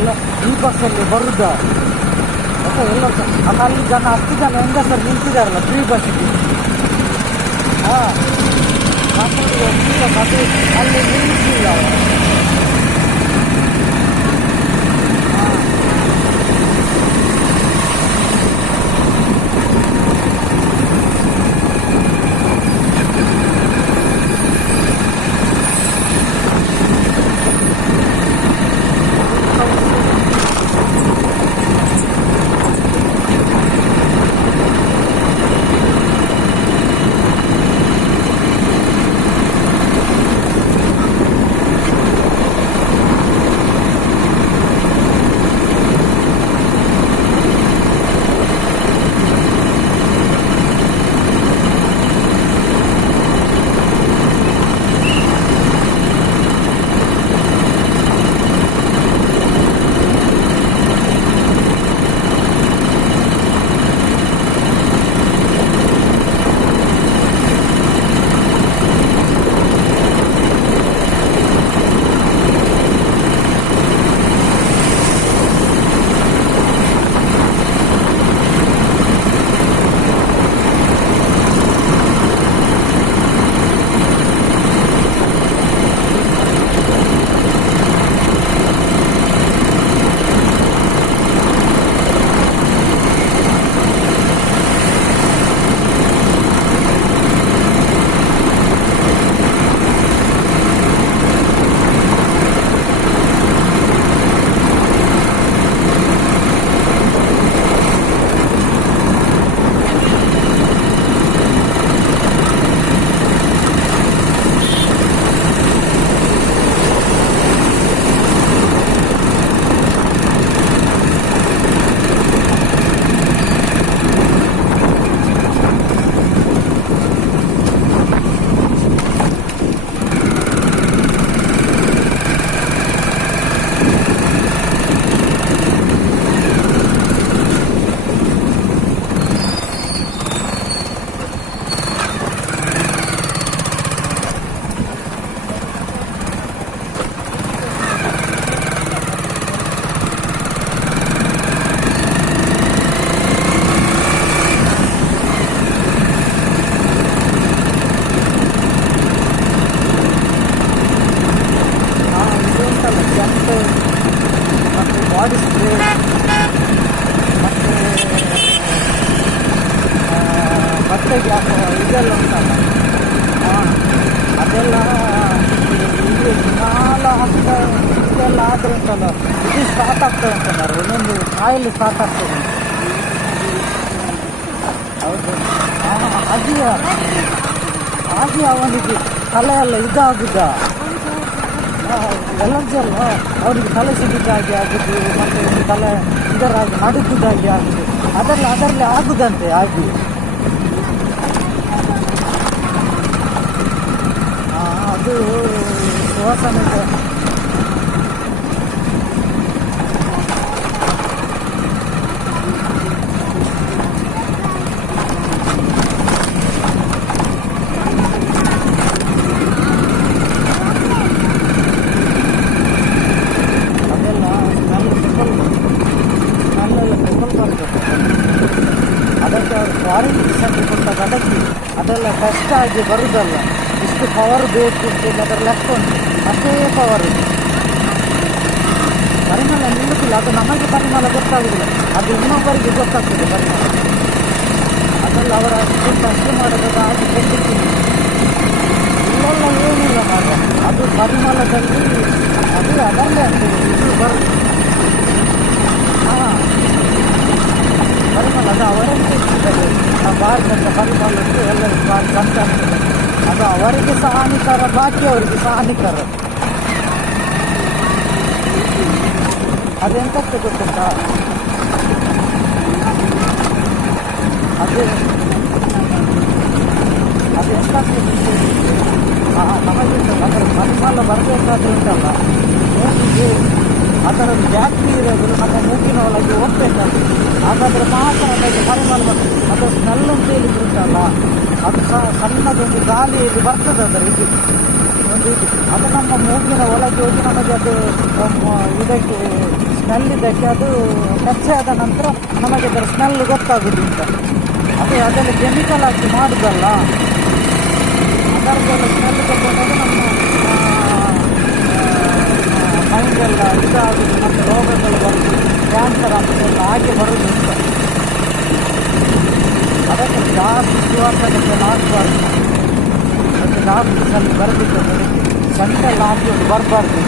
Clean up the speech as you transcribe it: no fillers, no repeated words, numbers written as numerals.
ಎಲ್ಲ ಈ ಬಸ್ಸಲ್ಲಿ ಬರುದ ಮತ್ತೆ ಎಲ್ಲ ಅಲ್ಲಿ ಜನ 10 ಜನ ಹೆಂಗಸರು ನಿಂತಿದ್ದಾರಲ್ಲ ಫ್ರೀ ಬಸ್ಸಿಗೆ. ಹಾಂ ಮತ್ತೆ ಅಲ್ಲಿ ನಿಲ್ಲಿಸಿಲ್ಲ ಅವರು. ಮತ್ತು ಬಾಡಿ ಸ್ಪ್ರೇ ಮತ್ತು ಬಟ್ಟೆಗೆ ಹಾಕುವ ಇದೆಲ್ಲ ಉಂಟಲ್ಲ, ಅದೆಲ್ಲ ಇದು ದಿನಾಲ ಹಾಕ್ತಾ ಇದೆಲ್ಲ ಆದರೆ ಉಂಟಲ್ಲ, ಇದು ಸ್ಟಾರ್ಟ್ ಆಗ್ತದೆ ಉಂಟಲ್ಲ, ಒಂದೊಂದು ಕಾಯಿಲೆ ಸ್ಟಾರ್ಟ್ ಆಗ್ತದೆ. ಹೌದು, ಹಾಗೆ ಅವನಿಗೆ ತಲೆ ಎಲ್ಲ ಇದಾಗುದ, ಎಲರ್ಜಿ ಅಲ್ಲ ಅವರಿಗೆ, ತಲೆ ಸಿಡಿದಾಗಿ ಆಗುದು, ಮತ್ತು ತಲೆ ಇದರಾಗಿ ನಡುಗುದಾಗಿ ಆಗುದು, ಅದರಲ್ಲಿ ಆಗುದಂತೆ. ಹಾಗೆ ಅದು ಸುವಾಸನೆ ಅದಕ್ಕೆ ಅವರು ಫಾರಿನ್ ಡಿಸೆಂಟ್ ಕೊಟ್ಟಾಗ ಅದೆಲ್ಲ ಟೆಸ್ಟ್ ಆಗಿ ಬರುವುದಲ್ಲ, ಇಷ್ಟು ಪವರ್ ಬೇಕು ಅಂತೇಳಿ ಅದರ ಲೆಕ್ಕ ಉಂಟು, ಅಷ್ಟೇ ಪವರ್ ಇದೆ. ಪರಿಮಳ ನಿಲ್ಲುತ್ತಿಲ್ಲ, ಅದು ನಮಗೆ ಪರಿಮಳ ಗೊತ್ತಾಗುದಿಲ್ಲ, ಅದು ಇನ್ನೊಬ್ಬರಿಗೆ ಗೊತ್ತಾಗ್ತದೆ ಪರಿಮಳ. ಅದೆಲ್ಲ ಅವರ ಅಷ್ಟೇ ಮಾಡೋದು ಆಗಿ ಕೊಟ್ಟಿದ್ದೀನಿ. ಇಲ್ಲೆಲ್ಲ ಏನಿಲ್ಲ ಮಾತ್ರ, ಅದು ಪರಿಮಳದಲ್ಲಿ ಅದು ಅದರಲ್ಲೇ ಆಗ್ತದೆ, ಇದು ಬರುತ್ತೆ. ಪರಿಮಳ ಅದು ಅವರಿಗೆ ಇರ್ತದೆ, ಭಾರತದ ಪರಿಮಳ ಎಲ್ಲರಿಗೂ ಭಾರಿ ಚಂದ ಆಗ್ತದೆ. ಅದು ಅವರಿಗೆ ಸಹ ಹಾನಿಕರ, ಬಾಕಿಯವರಿಗೆ ಸಹ ಹಾನಿಕರ. ಅದೆಂತಕ್ಕೆ ಗೊತ್ತುಂಟಾ, ಅದೆಂತಕ್ಕೆ ನಮಗೆ ಅದರ ಪರಿಮಳ ಬರಬೇಕಾದ್ರೆ ಉಂಟಲ್ಲ, ಮೂಗಿಗೆ ಅದರ ವ್ಯಾಪ್ತಿ ಇರೋದು ನಮ್ಮ ಮೂಗಿನ ಒಳಗೆ ಹೋಗ್ಬೇಕಾದ್ರೆ, ಹಾಗಾದರೆ ಮಾತ್ರ ಅದಕ್ಕೆ ಪರಿಮಳ ಬರ್ತದೆ. ಅದರ ಸ್ಮೆಲ್ ಅಂತ ಹೇಳಿದ್ರುಂಟಲ್ಲ, ಅದು ಸಹ ಸಣ್ಣದೊಂದು ಗಾಳಿಯಲ್ಲಿ ಬರ್ತದೆ. ಅದರ ಇದು ಒಂದು ಇದು ಅದು ನಮ್ಮ ಮೂಗಿನ ಒಳಗೆ ಹೋಗಿ ನಮಗೆ ಅದು ಇದಕ್ಕೆ ಸ್ಮೆಲ್ ಇದಕ್ಕೆ ಅದು ಕಚ್ಚೆ ಆದ ನಂತರ ನಮಗೆ ಅದರ ಸ್ಮೆಲ್ ಗೊತ್ತಾಗೋದು ಅಂತ. ಅದೆಲ್ಲ ಕೆಮಿಕಲ್ ಹಾಕಿ ಮಾಡೋದಲ್ಲ, ಅದರದ್ದೆಲ್ಲ ಸ್ಮೆಲ್ ತಗೊಂಡಾಗ ನಮ್ಮ ಮೈಂಡೆಲ್ಲ ಇದಾಗೋದು ಮತ್ತು ರೋಗಗಳು ಬರೋದು, ಕ್ಯಾನ್ಸರ್ ಆಗ್ತದೆಲ್ಲ ಹಾಗೆ ಬರೋದು ಅಂತ. ಅದಕ್ಕೆ ಜಾಸ್ತಿ ಸುವಾಸನೆಲ್ಲ ಹಾಕಬಾರ್ದು. ಮತ್ತು ಆಫೀಸಲ್ಲಿ ಬರಬೇಕು, ಸೆಂಟೆಲ್ಲ ಹಾಕಿ ಬರಬಾರ್ದು.